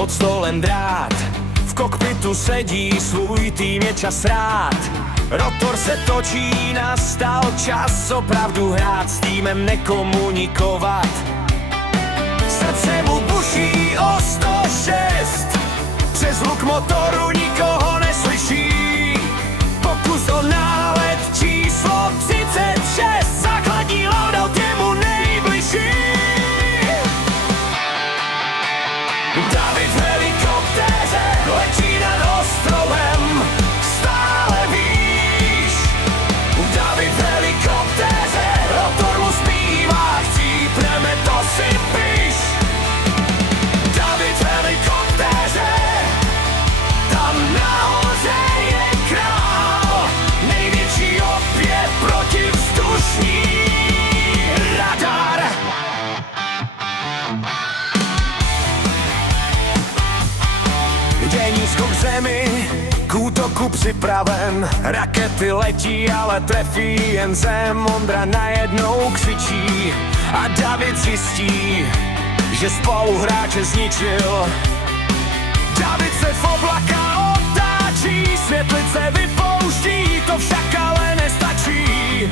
pod stolem drát. V kokpitu sedí, svůj tým je čas rád. Rotor se točí, nastal čas opravdu hrát, s týmem nekomunikovat. Srdce mu buší o 106, přes hluk motoru nikoho neslyší. Pokus o nálet číslo 36, základní loadout je mu nejbližší. David v helikoptéře letí nad ostrovem, stále víš. David v helikoptéře, rotor mu zpívá, chcípneme, to si píš. David v helikoptéře, tam nahoře je král, největší opět protivzdušní radar. Je nízko k zemi, k útoku připraven. Rakety letí, ale trefí jen zem. Ondra najednou křičí a David zjistí, že spoluhráče zničil. David se v oblaka otáčí, světlice vypouští, to však ale nestačí.